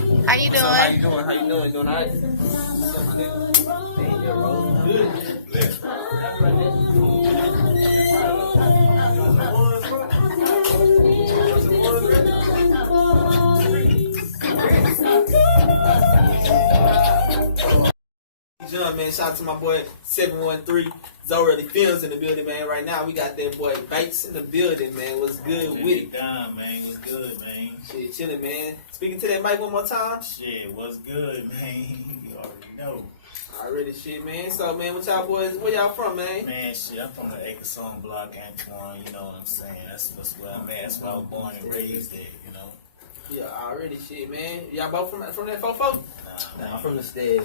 doing? How you What's doing? up? How you doing? How you doing? Doing all right? What's up, my nigga? Hey, you're rolling good. John, man, shout out to my boy 713 Zorelli Films in the building, man. Right now, we got that boy Bates in the building, man. What's good with it? Down, man. What's good, man? Shit, chilling, man. Speaking to that mic one more time. Shit, what's good, man? You already know. Already, shit, man. So, man, what y'all boys, where y'all from, man? Man, shit, I'm from the Acre Song Block, Antoine. You know what I'm saying? That's where I'm at. That's where I was born and raised at, you know? Yeah, already, shit, man. Y'all both from that 4-4? Nah, I'm from the stead.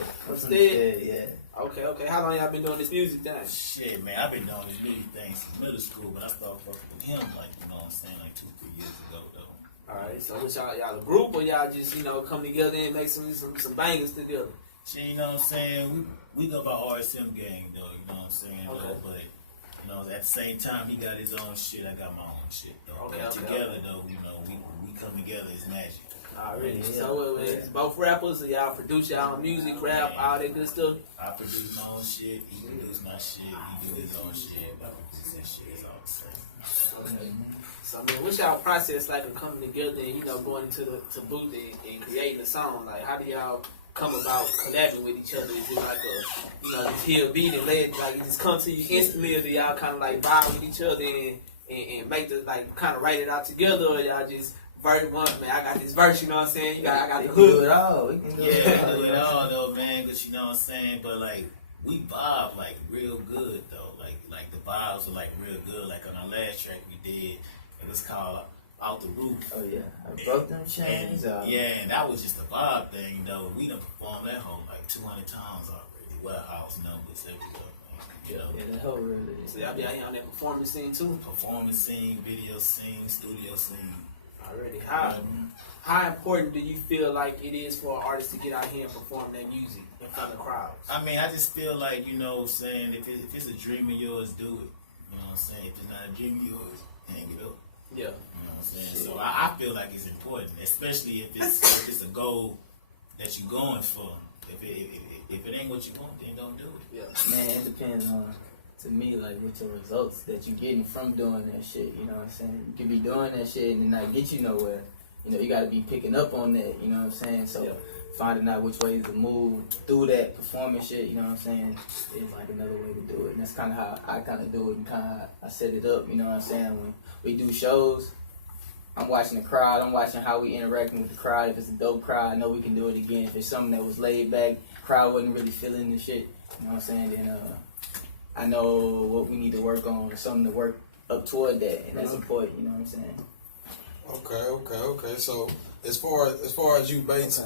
Yeah. Okay. How long y'all been doing this music thing? Shit, man, I've been doing this music thing since middle school, but I started working with him, like, you know what I'm saying, like 2-3 years ago, though. Alright, so what y'all a group or y'all just, come together and make some bangers together? Shit, you know what I'm saying? We go by RSM gang, though, you know what I'm saying? Okay. Though, but, you know, at the same time, he got his own shit, I got my own shit, though. Okay, But okay. together, though, you know, we come together, it's magic. Already. Yeah. So it's both rappers, so y'all produce y'all own music, rap, all that good stuff? I produce my own shit, he produce my shit, he do his own shit, I produce that shit, it's all the same. Okay. So, man, what's y'all process like of coming together and, going into the booth and creating a song? Like, how do y'all come about collabing with each other? Is it like just hear a beat and let it, like, it just come to you instantly, or do y'all kind of, like, vibe with each other and make the, like, kind of write it out together, or y'all just verse one, man, I got this verse, you know what I'm saying? I got the We can do hook. it all. We can do it all. Yeah, do it all though, man, cause you know what I'm saying, but like, we vibe like real good though, like the vibes were like real good, like on our last track we did, it was called Out the Roof. Oh yeah, I broke them chains out. Yeah, and that was just a vibe thing though, we done performed that whole like 200 times already, warehouse numbers everywhere, man, you know. Yeah, the whole really. So y'all be out here on that performance scene too? Performance scene, video scene, studio scene. Already. How important do you feel like it is for an artist to get out here and perform their music in front of crowds? I mean, I just feel like, you know what I'm saying, if it's a dream of yours, do it. You know what I'm saying? If it's not a dream of yours, hang it up. Yeah. You know what I'm saying? So I feel like it's important, especially if it's a goal that you're going for. If it ain't what you want, then don't do it. Yeah. Man, it depends on, to me, like, what your results that you're getting from doing that shit, you know what I'm saying? You can be doing that shit and not get you nowhere. You know, you got to be picking up on that, you know what I'm saying? So finding out which ways to move through that performance shit, you know what I'm saying, is like another way to do it. And that's kind of how I kind of do it and kind of how I set it up, you know what I'm saying? When we do shows, I'm watching the crowd, I'm watching how we interacting with the crowd. If it's a dope crowd, I know we can do it again. If it's something that was laid back, crowd wasn't really feeling the shit, you know what I'm saying, then I know what we need to work on, or something to work up toward that, and that's important, you know what I'm saying? Okay. So as far as you, Bates,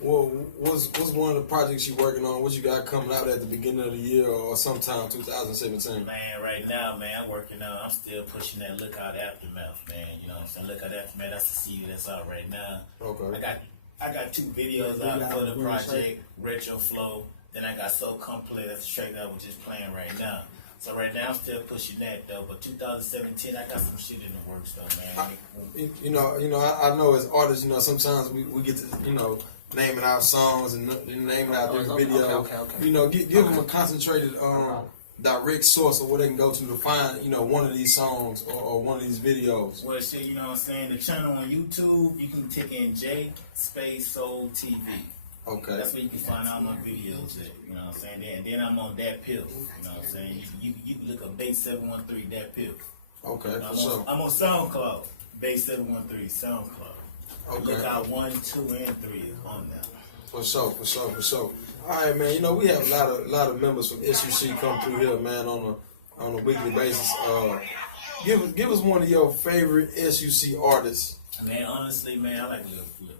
what's one of the projects you working on? What you got coming out at the beginning of the year or sometime 2017? Man, right now, man, I'm still pushing that Lookout Aftermath, man. You know what I'm saying? Lookout Aftermath, that's the CD that's out right now. Okay. I got 2 videos out for the project, Retro Flow. Then I got So Complete, that's the track that I was just playing right now. So right now I'm still pushing that though, but 2017 I got some shit in the works though, man. I know as artists, sometimes we get to, naming our songs and naming our different videos. Okay. Give them a concentrated, direct source of where they can go to find, one of these songs or one of these videos. Well, shit, you know what I'm saying? The channel on YouTube, you can tick in J Space Soul TV. Okay. That's where you can find all my videos at, you know what I'm saying? And then I'm on Dat Pill, you know what I'm saying? You can look up Base 713 Dat Pill. Okay, for sure. I'm on SoundCloud, Base 713 SoundCloud. Okay. Look out 1, 2, and 3 on that. For sure. All right, man. We have a lot of members from SUC come through here, man, on a weekly basis. Give us one of your favorite SUC artists. Man, honestly, man, I like Lil Flip.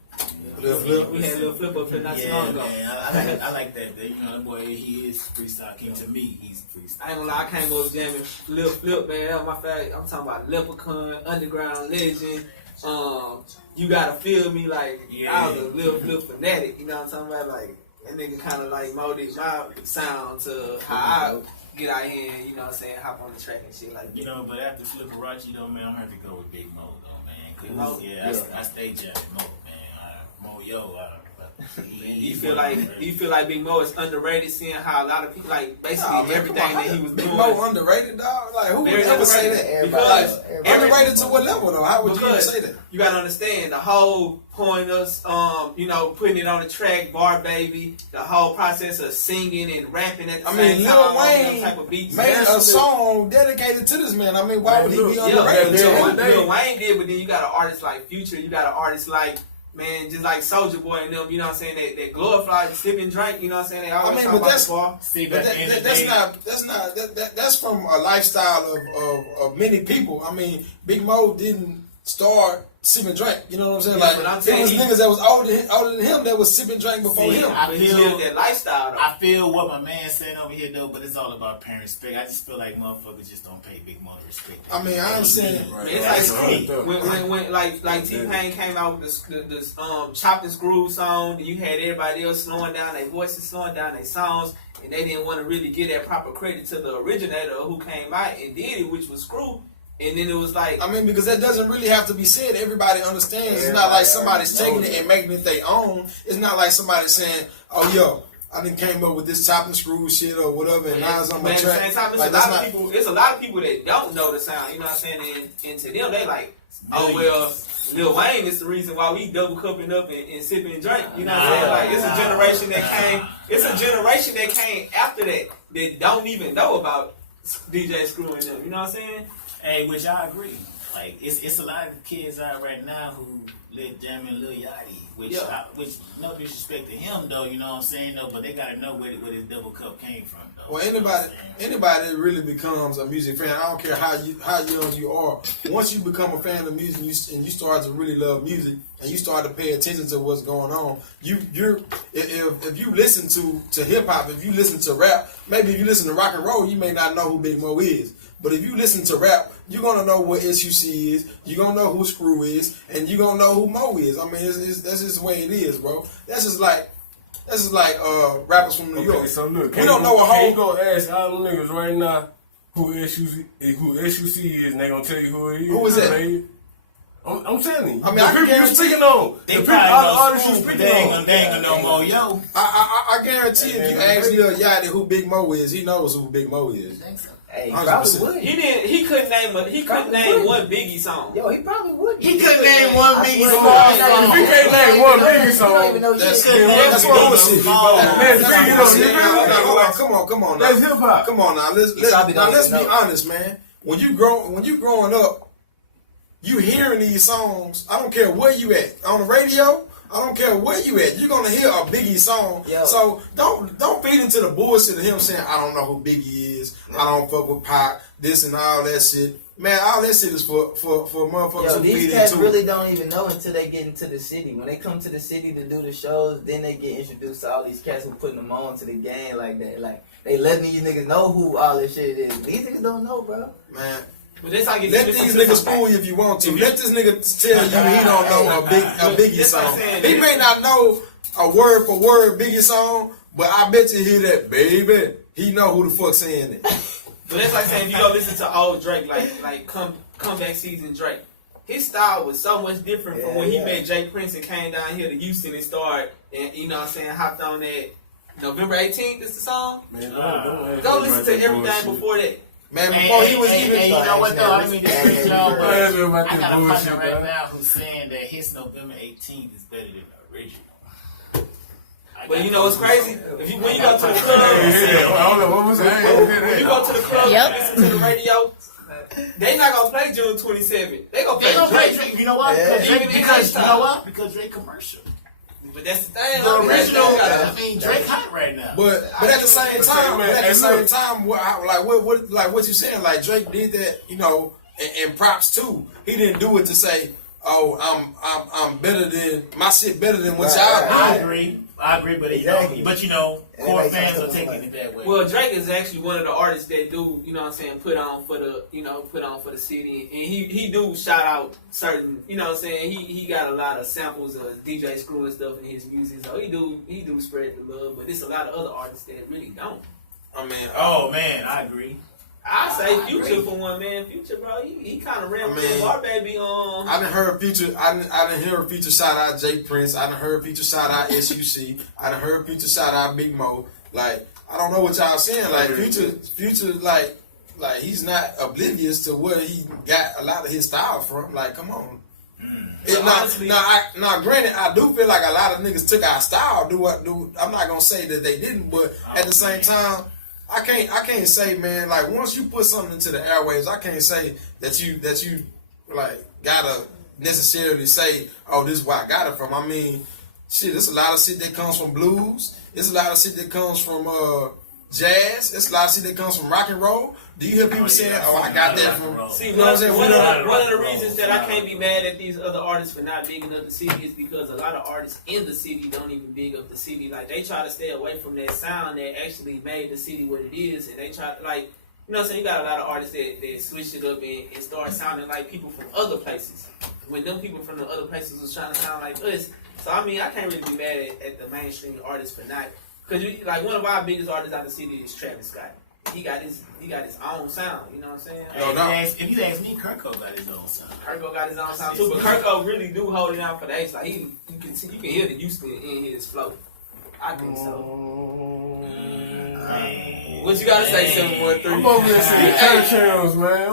Lil Flip? We had Lil Flip up here not too long ago. Man, I like that. That boy, he is freestyle king. To me, he's freestyle. I ain't gonna lie, I can't go jamming Lil Flip, man. That's my fact. I'm talking about Leprechaun, Underground Legend. You Gotta Feel Me, like, I was a Lil Flip fanatic, you know what I'm talking about? Like, that nigga kind of like molded my sound to how I get out here and, you know what I'm saying, hop on the track and shit like that. But after Flipperachi, though, man, I'm gonna have to go with Big Mo, though, man. Mo? I stay jamming Mo, man. Mo Yo. You feel like Big Mo is underrated, seeing how a lot of people like basically everything that he was Big doing. Mo underrated, dog. Like who would Very ever say underrated. that? Because Underrated to what level though? How would you even say that? You gotta understand the whole point of putting it on the track, Bar Baby, the whole process of singing and rapping at the same time. Lil Wayne type of beats. made a song dedicated to this man. I mean, why would he be underrated? Lil Wayne did, but then you got an artist like Future, you got an artist like just like Soulja Boy and them, you know what I'm saying, that glorify the sip and drink, you know what I'm saying, they always talk about the bar. That's from a lifestyle of many people. I mean, Big Mo didn't start sipping drink, you know what I'm saying? Yeah, like there was niggas that was older than him that was sipping drink before him. I feel that lifestyle though. I feel what my man saying over here though, but it's all about parent respect. I just feel like motherfuckers just don't pay Big Mo the respect. I mean, I understand. It's like when like T-Pain came out with this chopped and screw song, and you had everybody else slowing down their voices, slowing down their songs, and they didn't want to really give that proper credit to the originator who came out and did it, which was Screw. And then it was like, I mean, because that doesn't really have to be said. Everybody understands. It's not like somebody's taking it and making it their own. It's not like somebody saying, "Oh, yo, I didn't came up with this chop and screw shit or whatever," and now it's on my track. At the same time, there's a lot of people that don't know the sound. You know what I'm saying? And to them, they like, oh well, Lil Wayne is the reason why we double cupping up and sipping and drink. You know what I'm saying? Like it's a generation that came. It's a generation that came after that don't even know about DJ Screw and them. You know what I'm saying? Hey, which I agree. Like it's a lot of kids out right now who live jamming Lil Yachty, which no disrespect to him though, you know what I'm saying though, but they gotta know where his double cup came from though. Well, anybody that really becomes a music fan, I don't care how young you are. Once you become a fan of music and you start to really love music and you start to pay attention to what's going on, if you listen to hip hop, if you listen to rap, maybe if you listen to rock and roll, you may not know who Big Mo is. But if you listen to rap, you're gonna know what SUC is. You're gonna know who Screw is, and you're gonna know who Mo is. I mean, that's just the way it is, bro. That's just like rappers from New York. So look, we don't know a whole. Can't go ask all them niggas right now who SUC is, and they gonna tell you who it is. Who is that? I'm telling you. I mean, the people you speaking on. They the people, all the artists you speaking on. They ain't gonna know Mo, yo. I guarantee if you ask Lil Yachty who Big Mo is, he knows who Big Mo is. Hey, he probably would. He couldn't name one Biggie song. Yo, he probably would. He couldn't name one Biggie song. If you can't name one Biggie song, that's bullshit. Come on now. That's hip hop. Come on now. Let's be honest, man. When you growing up, you hearing these songs. I don't care where you at on the radio. I don't care where you at. You're gonna hear a Biggie song. Yo. So don't feed into the bullshit of him saying I don't know who Biggie is. I don't fuck with Pac. This and all that shit. Man, all that shit is for motherfuckers who feed into it. These cats really don't even know until they get into the city. When they come to the city to do the shows, then they get introduced to all these cats who putting them on to the game like that. Like they letting these niggas know who all this shit is. These niggas don't know, bro. Man. But that's how let these niggas fool you if you want to. Let this nigga tell you he don't know a Biggie song. He may not know a word for word Biggie song, but I bet you hear that, baby. He know who the fuck saying it. But that's like saying if you go listen to old Drake, like comeback season Drake, his style was so much different from when he met Jay Prince and came down here to Houston and started, and you know what I'm saying, hopped on that November 18th is the song. Man, don't go listen to everything before that. Man, before he was even... you know what though? I mean, this is y'all, but I I got a partner right now who's saying that his November 18th is better than the original. But you know what's crazy? When you go to the club... I don't know what was saying. When you go to the club and listen to the radio, they not going to play June 27th. They going to play Drake. You know why? Because you know what? Because Drake commercial. But that's the thing. The original, I mean, Drake hot right now. But at the same time, what you saying? Like Drake did that, you know, and props too. He didn't do it to say, "Oh, I'm better than my shit, better than what y'all do." I agree, but you know, core fans are taking it that way. Well, Drake is actually one of the artists that do, you know what I'm saying, put on for the city, and he do shout out certain, you know what I'm saying, he got a lot of samples of DJ Screw and stuff in his music, so he do spread the love, but there's a lot of other artists that really don't. I mean, oh man, I agree. I say Future for one, man. Future, bro, he kind of ran with Bar Baby on. I done heard Future. I done heard Future shout out Jay Prince. I done heard Future shout out SUC. I done heard Future shout out Big Mo. Like, I don't know what y'all saying. Like, Future, like he's not oblivious to where he got a lot of his style from. Like, come on. Now, granted, I do feel like a lot of niggas took our style. I'm not gonna say that they didn't, but at the same time, I can't say, man. Like, once you put something into the airwaves, I can't say that you like gotta necessarily say, oh, this is where I got it from. I mean, shit, there's a lot of shit that comes from blues. There's a lot of shit that comes from jazz. There's a lot of shit that comes from rock and roll. Do you hear people saying, "Oh, I got that from"? See, you know what I'm saying? One of the reasons that I can't be mad at these other artists for not bigging up the city is because a lot of artists in the city don't even big up the city. Like, they try to stay away from that sound that actually made the city what it is, and they try to, like, you know what I'm saying? You got a lot of artists that switch it up and start sounding like people from other places. When them people from the other places was trying to sound like us. So, I mean, I can't really be mad at the mainstream artists for not. Because, like, one of our biggest artists out of the city is Travis Scott. He got his own sound, you know what I'm saying? If you ask me, Kirko got his own sound. Kirko got his own sound too, but Kirko really do hold it down for the H. Like, you can hear the Houston in his flow. I think so. What you gotta say, 713? I'm over there singing church hymns, man.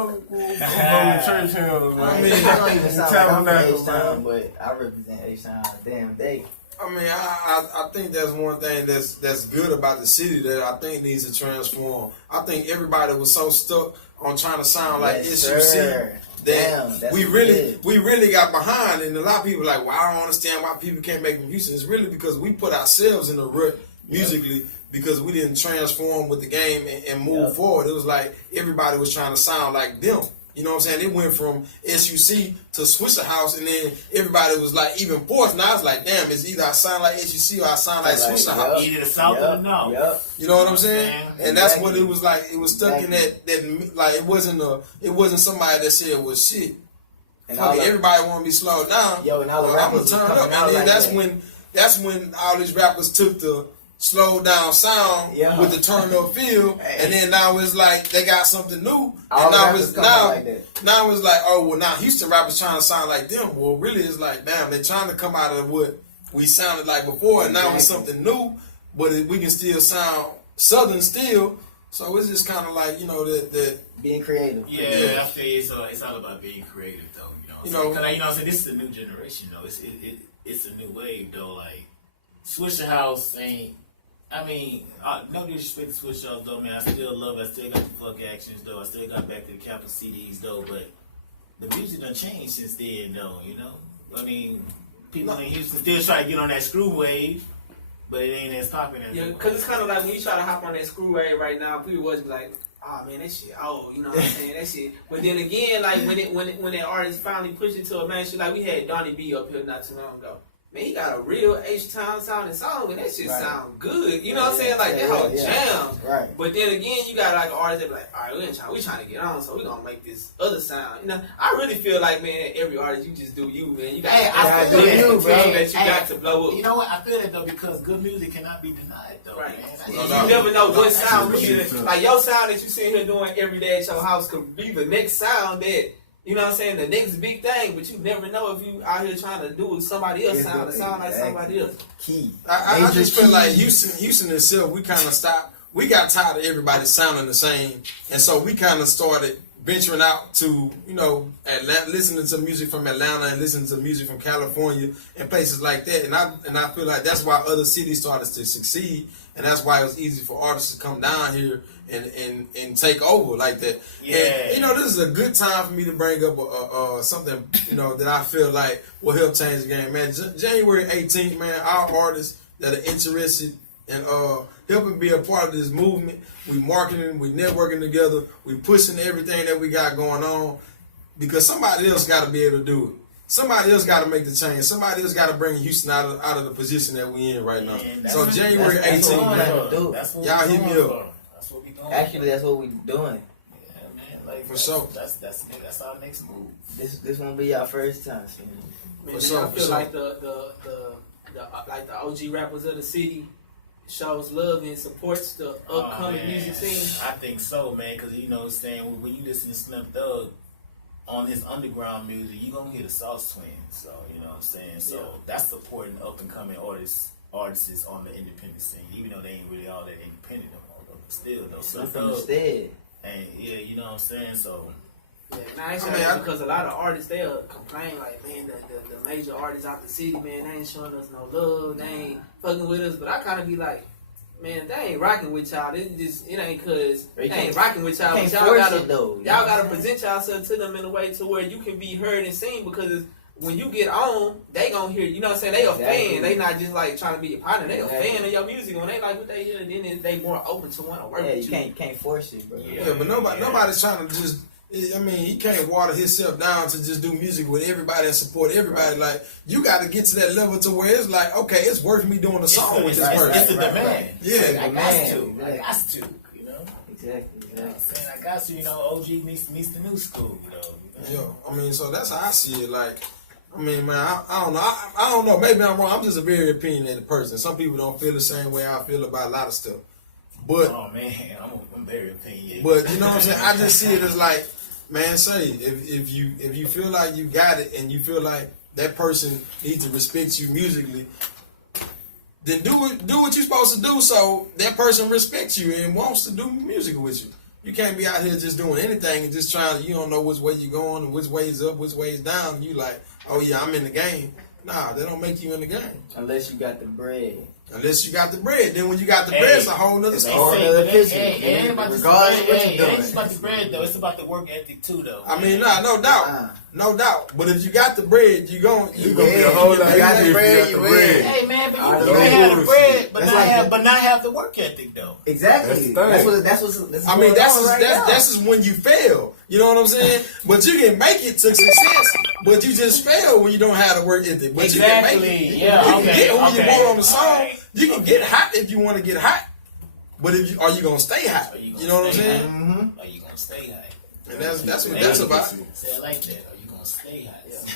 I'm over church hymns, man. I mean, I don't even sound like I'm from H-Town, but I represent H-Town damn day. I mean, I think that's one thing that's good about the city that I think needs to transform. I think everybody was so stuck on trying to sound like SUC that we really got behind, and a lot of people are like, well, I don't understand why people can't make from Houston. It's really because we put ourselves in a rut musically because we didn't transform with the game and move forward. It was like everybody was trying to sound like them. You know what I'm saying? It went from SUC to Swisher House, and then everybody was like, even forced. Now it's like, damn, it's either I sound like SUC or I sound like Swisher House. Either the South or the North. You know what I'm saying? And that's what it was like. It was stuck in that like it wasn't somebody that said was shit. And everybody want to be slowed down. Yo, and all the rappers I'm gonna turn up, and then that's when all these rappers took the slow down sound with the turn up feel, and then now it's like they got something new, and now it's like, oh well, now Houston rappers trying to sound like them. Well, really, it's like, damn, they trying to come out of what we sounded like before, and now it's something new, but we can still sound Southern still. So it's just kind of like, you know, that being creative. Yeah, I feel it's all about being creative, though. You know, because you know, this is a new generation, though. It's a new wave, though. Like, Swisher House ain't. I mean, no disrespect to Swisher House, though, man. I still love it. I still got the fuck actions, though. I still got back to the Capital CDs, though. But the music done changed since then, though. You know, I mean, people in Houston still try to get on that screw wave, but it ain't as popular. Yeah, because it's kind of like when you try to hop on that screw wave right now, people was like, oh man, that shit, you know what I'm saying, that shit. But then again, like when that artist finally pushed it to a mainstream, like we had Donnie B up here not too long ago. Man, he got a real H-Town sounding song, and that shit sound good. You know what I'm saying? Like, that whole jam. Right. But then again, you got like an artist that be like, all right, we trying to get on, so we gonna make this other sound. You know, I really feel like, man, every artist, you just do you, man. You got to do you, bro. That you got to blow up. You know what? I feel that, though, because good music cannot be denied, though, right. Man. You never know what sound could be. Like, your sound that you sitting here doing every day at your house could be the next sound that, you know what I'm saying, the next big thing, but you never know if you out here trying to do somebody else sound like somebody else. Key. I just feel like Houston itself, we kind of stopped. We got tired of everybody sounding the same, and so we kind of started venturing out to, you know, Atlanta, listening to music from Atlanta and listening to music from California and places like that. And I feel like that's why other cities started to succeed, and that's why it was easy for artists to come down here and take over like that. Yeah. And, you know, this is a good time for me to bring up something, you know, that I feel like will help change the game, man. January 18th, man, our artists that are interested in helping be a part of this movement, we marketing, we networking together, we pushing everything that we got going on, because somebody else got to be able to do it. Somebody else got to make the change. Somebody else got to bring Houston out of the position that we in right now. So January 18th, man, y'all hit me up. That's what we doing. Actually, that's what we doing. Yeah, man. Like, for sure. That's our next move. This won't be our first time. Man, I feel like the OG rappers of the city shows love and supports the upcoming music scene? I think so, man, because you know what I'm saying, when you listen to Snoop Dogg on his underground music, you gonna hear the Sauce Twins. So, you know what I'm saying? So that's supporting up and coming artists on the independent scene, even though they ain't really all that independent no more, but still though. Snoop from the stead. And yeah, you know what I'm saying? So Yeah, now I ain't saying that because a lot of artists they'll complain like, man, the major artists out the city, man, they ain't showing us no love, they ain't fucking with us. But I kind of be like, man, they ain't rocking with y'all. It ain't cause they ain't rocking with y'all. But y'all gotta present yourself to them in a way to where you can be heard and seen, because when you get on, they gonna hear, you know what I'm saying? They a fan. They not just like trying to be a partner. They a fan of your music. When they like what they hear, then they more open to want to work with you. You can't force it, bro. Yeah, but nobody's trying to just. I mean, he can't water himself down to just do music with everybody and support everybody. Like, you got to get to that level to where it's like, okay, it's worth me doing a song with this person. It's the demand. Yeah, I got to, you know. Exactly. I'm saying I got to, you know. OG meets the new school, you know. Yeah, I mean, so that's how I see it. Like, I mean, man, I don't know. I don't know. Maybe I'm wrong. I'm just a very opinionated person. Some people don't feel the same way I feel about a lot of stuff. But oh man, I'm very opinionated. But you know what I'm saying? I just see it as like, man, say if you feel like you got it and you feel like that person needs to respect you musically, then do what you're supposed to do so that person respects you and wants to do music with you. You can't be out here just doing anything and just trying to, you don't know which way you're going and which way is up, which way is down. And you like, oh yeah, I'm in the game. Nah, they don't make you in the game. Unless you got the bread. Unless you got the bread. Then when you got the bread, it's a whole nother story. It ain't about the bread though. It's about the work ethic too though. I mean, no doubt. No doubt. But if you got the bread, you gonna be a whole lot got the bread. Hey man, but you can have the bread, but not have the work ethic though. Exactly. That's I mean, that's when you fail. You know what I'm saying? But you can make it to success, but you just fail when you don't have the work ethic. But you can make it. You can get who you want on the song. You can get hot if you want to get hot. But are you gonna stay hot? You know what I'm saying? Mm-hmm. Are you gonna stay hot? And that's what that's about. Say it like that. Are you gonna stay hot?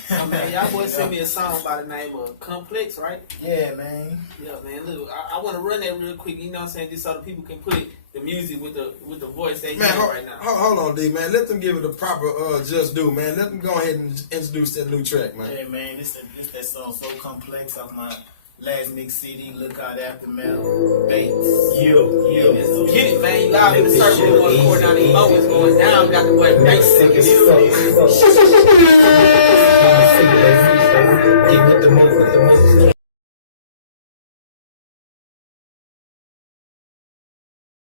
I mean, y'all boys sent me a song by the name of Complex, right? Yeah, man. Yeah, man. Look, I want to run that real quick. You know what I'm saying? Just so the people can put the music with the voice they hear right now. Hold on, D, man. Let them give it a proper just do, man. Let them go ahead and introduce that new track, man. Yeah, man. This that song So Complex off my last mix CD, Lookout Aftermath, Bates. Get it, man. You live in the circle. One chord down these moments going down. Got the boy Bates singing. Give it the move.